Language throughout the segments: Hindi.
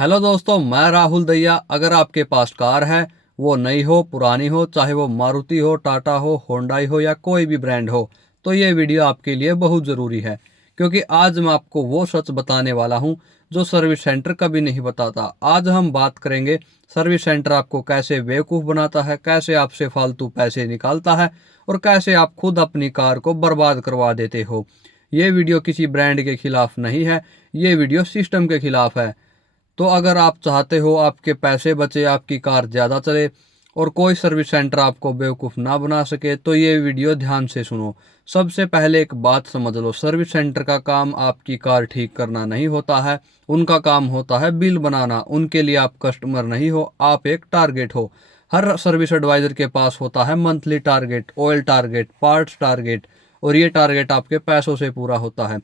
हेलो दोस्तों, मैं राहुल दैया। अगर आपके पास कार है, वो नई हो पुरानी हो, चाहे वो मारुति हो, टाटा हो, होंडाई हो या कोई भी ब्रांड हो, तो ये वीडियो आपके लिए बहुत ज़रूरी है। क्योंकि आज मैं आपको वो सच बताने वाला हूँ जो सर्विस सेंटर कभी नहीं बताता। आज हम बात करेंगे सर्विस सेंटर आपको कैसे बेवकूफ़ बनाता है, कैसे आपसे फालतू पैसे निकालता है और कैसे आप खुद अपनी कार को बर्बाद करवा देते हो। ये वीडियो किसी ब्रांड के खिलाफ नहीं है, ये वीडियो सिस्टम के खिलाफ है। तो अगर आप चाहते हो आपके पैसे बचे, आपकी कार ज़्यादा चले और कोई सर्विस सेंटर आपको बेवकूफ़ ना बना सके, तो ये वीडियो ध्यान से सुनो। सबसे पहले एक बात समझ लो, सर्विस सेंटर का काम आपकी कार ठीक करना नहीं होता है। उनका काम होता है बिल बनाना। उनके लिए आप कस्टमर नहीं हो, आप एक टारगेट हो। हर सर्विस एडवाइज़र के पास होता है monthly target, oil target, parts target, और ये टारगेट आपके पैसों से पूरा होता है।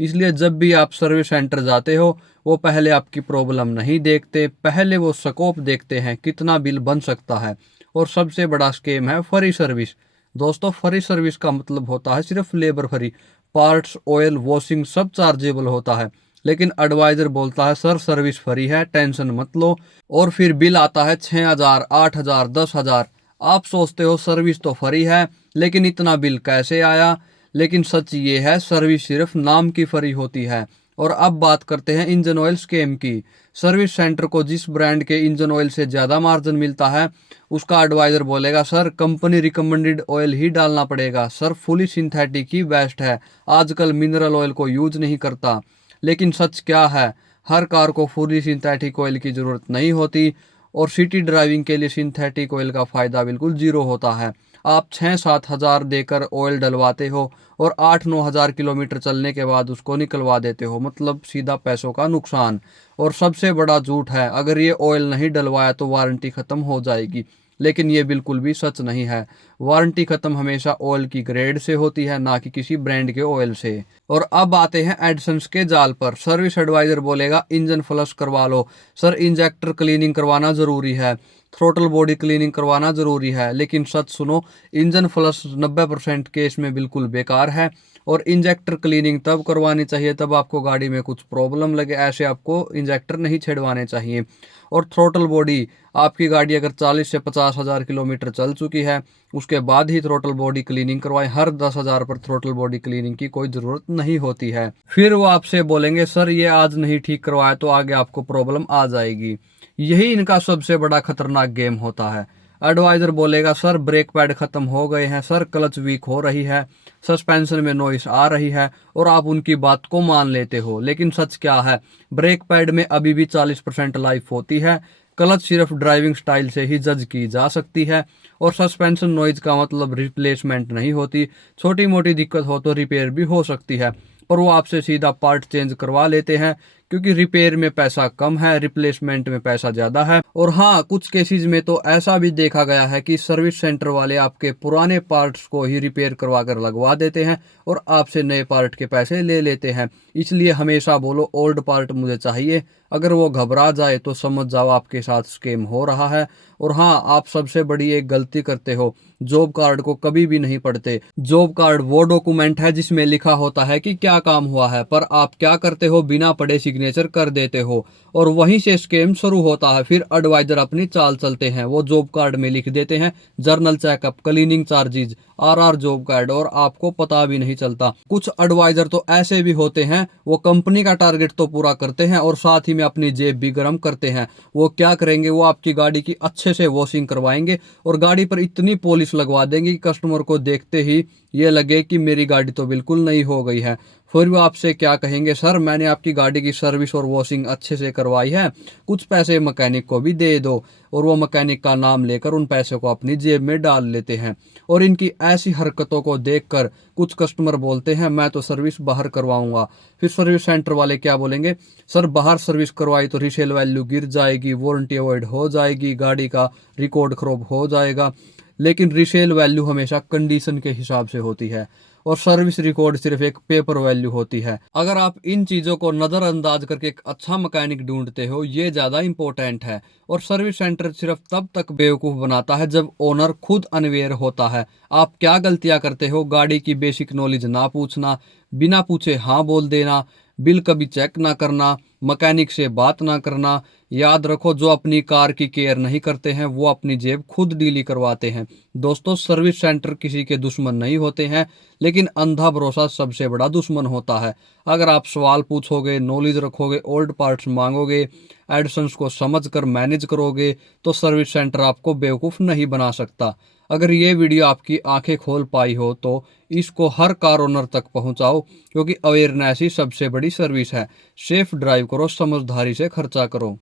इसलिए जब भी आप सर्विस सेंटर जाते हो, वो पहले आपकी प्रॉब्लम नहीं देखते, पहले वो स्कोप देखते हैं कितना बिल बन सकता है। और सबसे बड़ा स्कीम है फ्री सर्विस। दोस्तों, फ्री सर्विस का मतलब होता है सिर्फ labour free. Parts, oil, washing सब चार्जेबल होता है। लेकिन एडवाइजर बोलता है सर सर्विस फ्री है, टेंशन मत लो। और फिर बिल आता है 6,000, 8,000, 10,000। आप सोचते हो सर्विस तो फ्री है, लेकिन इतना बिल कैसे आया। लेकिन सच ये है, सर्विस सिर्फ नाम की फ्री होती है। और अब बात करते हैं इंजन ऑयल स्कीम की। सर्विस सेंटर को जिस ब्रांड के इंजन ऑयल से ज़्यादा मार्जिन मिलता है, उसका एडवाइज़र बोलेगा सर कंपनी रिकमेंडेड ऑयल ही डालना पड़ेगा, सर फुली सिंथेटिक ही बेस्ट है, आजकल मिनरल ऑयल को यूज नहीं करता। लेकिन सच क्या है, हर कार को फुली सिंथेटिक ऑयल की ज़रूरत नहीं होती। और सिटी ड्राइविंग के लिए सिंथेटिक ऑयल का फ़ायदा बिल्कुल ज़ीरो होता है। आप 6-7 हज़ार देकर ऑयल डलवाते हो और 8-9 हज़ार किलोमीटर चलने के बाद उसको निकलवा देते हो, मतलब सीधा पैसों का नुकसान। और सबसे बड़ा झूठ है, अगर ये ऑयल नहीं डलवाया तो वारंटी ख़त्म हो जाएगी। लेकिन ये बिल्कुल भी सच नहीं है। वारंटी ख़त्म हमेशा ऑयल की ग्रेड से होती है, ना कि किसी ब्रांड के ऑयल से। और अब आते हैं एडिशंस के जाल पर। सर्विस एडवाइज़र बोलेगा इंजन फ्लश करवा लो, सर इंजेक्टर क्लीनिंग करवाना ज़रूरी है, थ्रोटल बॉडी क्लीनिंग करवाना ज़रूरी है। लेकिन सच सुनो, इंजन फ्लश 90% केस में बिल्कुल बेकार है। और इंजेक्टर क्लीनिंग तब करवानी चाहिए तब आपको गाड़ी में कुछ प्रॉब्लम लगे, ऐसे आपको इंजेक्टर नहीं छेड़वाने चाहिए। और थ्रोटल बॉडी, आपकी गाड़ी अगर 40 से 50 हज़ार किलोमीटर चल चुकी है, उसके बाद ही थ्रोटल बॉडी क्लीनिंग करवाएं। हर 10,000 पर थ्रोटल बॉडी क्लीनिंग की कोई ज़रूरत नहीं होती है। फिर वो आपसे बोलेंगे सर ये आज नहीं ठीक करवाया तो आगे आपको प्रॉब्लम आ जाएगी। यही इनका सबसे बड़ा खतरनाक गेम होता है। एडवाइजर बोलेगा सर ब्रेक पैड खत्म हो गए हैं, सर क्लच वीक हो रही है, सस्पेंशन में नॉइस आ रही है, और आप उनकी बात को मान लेते हो। लेकिन सच क्या है, ब्रेक पैड में अभी भी 40% लाइफ होती है। क्लच सिर्फ ड्राइविंग स्टाइल से ही जज की जा सकती है। और सस्पेंशन नॉइज का मतलब रिप्लेसमेंट नहीं होती। छोटी मोटी दिक्कत हो तो रिपेयर भी हो सकती है, पर वो आपसे सीधा पार्ट चेंज करवा लेते हैं, क्योंकि रिपेयर में पैसा कम है, रिप्लेसमेंट में पैसा ज़्यादा है। और हाँ, कुछ केसेस में तो ऐसा भी देखा गया है कि सर्विस सेंटर वाले आपके पुराने पार्ट्स को ही रिपेयर करवा कर लगवा देते हैं और आपसे नए पार्ट के पैसे ले लेते हैं। इसलिए हमेशा बोलो ओल्ड पार्ट मुझे चाहिए। अगर वो घबरा जाए तो समझ जाओ आपके साथ स्कैम हो रहा है। और हाँ, आप सबसे बड़ी एक गलती करते हो, जॉब कार्ड को कभी भी नहीं पढ़ते। जॉब कार्ड वो डॉक्यूमेंट है जिसमें लिखा होता है कि क्या काम हुआ है, पर आप क्या करते हो, बिना पढ़े सिग्नेचर कर देते हो। और वहीं से स्कैम शुरू होता है। फिर एडवाइजर अपनी चाल चलते हैं, वो जॉब कार्ड में लिख देते हैं journal checkup, cleaning charges, RR job card, और आपको पता भी नहीं चलता। कुछ एडवाइजर तो ऐसे भी होते हैं, वो कंपनी का टारगेट तो पूरा करते हैं और साथ ही में अपनी जेब भी गर्म करते हैं। वो क्या करेंगे, वो आपकी गाड़ी की अच्छे से वॉशिंग करवाएंगे और गाड़ी पर इतनी पॉलिश लगवा देंगे कि कस्टमर को देखते ही ये लगे कि मेरी गाड़ी तो बिल्कुल नई हो गई है। फिर वो आपसे क्या कहेंगे, सर मैंने आपकी गाड़ी की सर्विस और वॉशिंग अच्छे से करवाई है, कुछ पैसे मैकेनिक को भी दे दो। और वो मैकेनिक का नाम लेकर उन पैसों को अपनी जेब में डाल लेते हैं। और इनकी ऐसी हरकतों को देखकर कुछ कस्टमर बोलते हैं मैं तो सर्विस बाहर करवाऊंगा। फिर सर्विस सेंटर वाले क्या बोलेंगे, सर बाहर सर्विस करवाई तो रीसेल वैल्यू गिर जाएगी, वारंटी अवॉइड हो जाएगी, गाड़ी का रिकॉर्ड खराब हो जाएगा। लेकिन रीसेल वैल्यू हमेशा कंडीशन के हिसाब से होती है और सर्विस रिकॉर्ड सिर्फ एक पेपर वैल्यू होती है। अगर आप इन चीज़ों को नज़रअंदाज करके एक अच्छा मैकेनिक ढूंढते हो, ये ज़्यादा इंपॉर्टेंट है। और सर्विस सेंटर सिर्फ तब तक बेवकूफ़ बनाता है जब ओनर खुद अनवेयर होता है। आप क्या गलतियां करते हो, गाड़ी की बेसिक नॉलेज ना पूछना, बिना पूछे हाँ बोल देना, बिल कभी चेक ना करना, मैकेनिक से बात ना करना। याद रखो, जो अपनी कार की केयर नहीं करते हैं वो अपनी जेब खुद डीली करवाते हैं। दोस्तों, सर्विस सेंटर किसी के दुश्मन नहीं होते हैं, लेकिन अंधा भरोसा सबसे बड़ा दुश्मन होता है। अगर आप सवाल पूछोगे, नॉलेज रखोगे, ओल्ड पार्ट्स मांगोगे, एडिशंस को समझ कर मैनेज करोगे, तो सर्विस सेंटर आपको बेवकूफ़ नहीं बना सकता। अगर ये वीडियो आपकी आंखें खोल पाई हो तो इसको हर कार ओनर तक पहुंचाओ, क्योंकि अवेयरनेस ही सबसे बड़ी सर्विस है। सेफ ड्राइव करो, समझदारी से खर्चा करो।